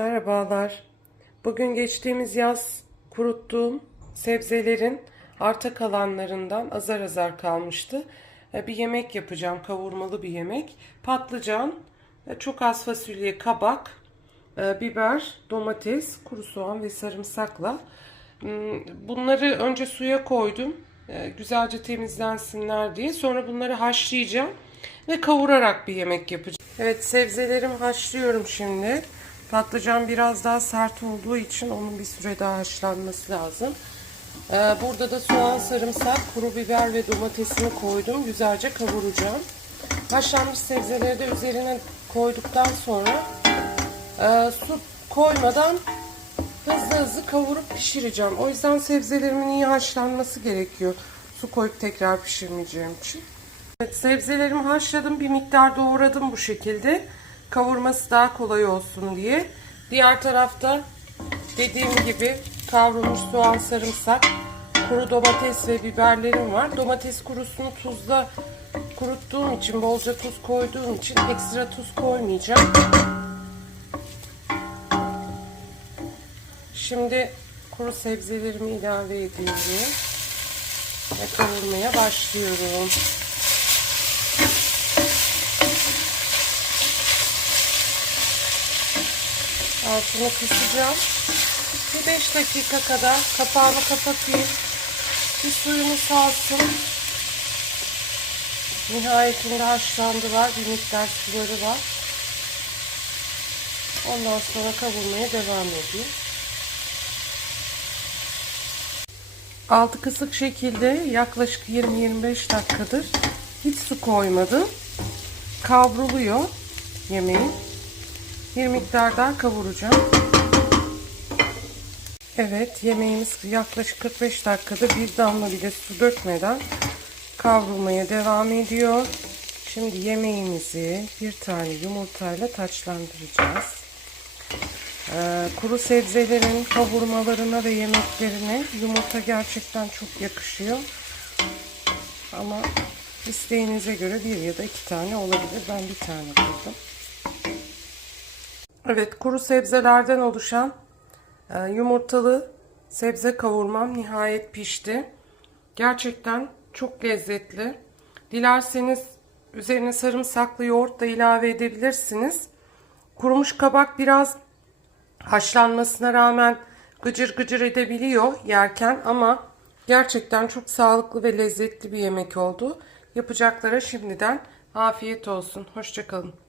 Merhabalar. Bugün geçtiğimiz yaz kuruttuğum sebzelerin arta kalanlarından azar azar kalmıştı. E, Bir yemek yapacağım, kavurmalı bir yemek. Patlıcan, e, çok az fasulye, kabak, e, biber, domates, kuru soğan ve sarımsakla. Hmm, Bunları önce suya koydum. Güzelce temizlensinler diye. Sonra bunları haşlayacağım ve kavurarak bir yemek yapacağım. Evet sebzelerimi haşlıyorum şimdi. Patlıcan biraz daha sert olduğu için onun bir süre daha haşlanması lazım. Ee, burada da soğan, sarımsak, kuru biber ve domatesini koydum. Güzelce kavuracağım. Haşlanmış sebzeleri de üzerine koyduktan sonra e, su koymadan hızlı hızlı kavurup pişireceğim. O yüzden sebzelerimin iyi haşlanması gerekiyor. Su koyup tekrar pişirmeyeceğim için. Evet, sebzelerimi haşladım. Bir miktar doğradım bu şekilde. Kavurması daha kolay olsun diye. Diğer tarafta dediğim gibi kavrulmuş soğan, sarımsak, kuru domates ve biberlerim var. Domates kurusunu tuzla kuruttuğum için, bolca tuz koyduğum için ekstra tuz koymayacağım. Şimdi kuru sebzelerimi ilave ediyorum ve kavurmaya başlıyorum. Altını kısacağım. Bir 5 dakika kadar kapağını kapatayım. Bir suyunu salsın. Nihayetinde haşlandı var. Bir miktar suları var. Ondan sonra kavurmaya devam edeyim. Altı kısık şekilde yaklaşık 20-25 dakikadır hiç su koymadım. Kavruluyor yemeğim. Bir miktar daha kavuracağım. Evet yemeğimiz yaklaşık 45 dakikada bir damla bile su dökmeden kavrulmaya devam ediyor. Şimdi yemeğimizi bir tane yumurtayla taçlandıracağız. Ee, kuru sebzelerin kavurmalarına ve yemeklerine yumurta gerçekten çok yakışıyor. Ama isteğinize göre bir ya da iki tane olabilir. Ben bir tane kırdım. Evet, kuru sebzelerden oluşan e, yumurtalı sebze kavurmam nihayet pişti. Gerçekten çok lezzetli. Dilerseniz üzerine sarımsaklı yoğurt da ilave edebilirsiniz. Kurumuş kabak biraz haşlanmasına rağmen gıcır gıcır edebiliyor yerken ama gerçekten çok sağlıklı ve lezzetli bir yemek oldu. Yapacaklara şimdiden afiyet olsun. Hoşçakalın.